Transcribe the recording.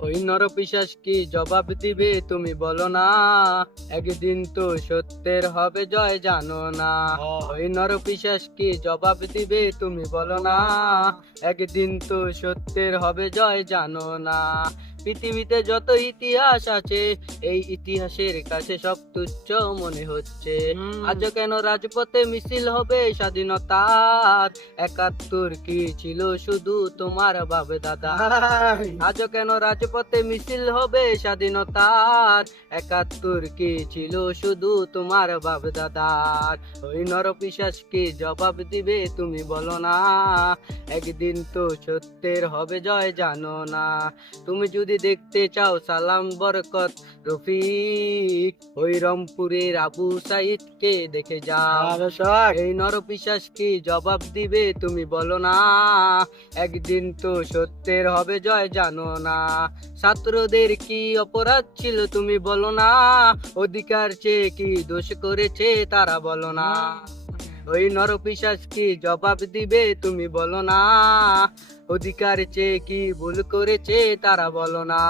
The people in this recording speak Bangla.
ওই নরপিশাস কি জবাব দিবে তুমি বলো না। একদিন তো সত্যের হবে জয় জানো না। ওই নরপিশাস কি জবাব দিবে তুমি বলো না। একদিন তো সত্যের হবে জয় জানো না। পৃথিবীতে যত ইতিহাস আছে এই ইতিহাসের কাছে সব তুচ্ছ মনে হচ্ছে। আজও কেন রাজপথে মিছিল হবে স্বাধীনতার? একাত্তর কি ছিল শুধু তোমার বাবে দাদা? আজও কেন রাজপথে মিছিল হবে স্বাধীনতার? একাত্তর কি ছিল শুধু তোমার বাপ দাদার ওই নরপিশাস কি জবাব দিবে তুমি বলো না। একদিন তো সত্যের হবে জয় জানো না। তুমি যদি দেখতে চাও সালাম বরকত রফিক ওই রংপুরের আবু সাইদকে দেখে যাও। এই নরপিশাস কি জবাব দিবে তুমি বলো না। একদিন তো সত্যের হবে জয় জানো না। ছাত্রদের কি অপরাধ ছিল তুমি বলো না। অধিকার চেয়ে কি দোষ করেছে তারা বলো না। ওই নরপিশাস কি জবাব দিবে তুমি বলো না। অধিকার চেয়ে কি ভুল করেছে তারা বলো না।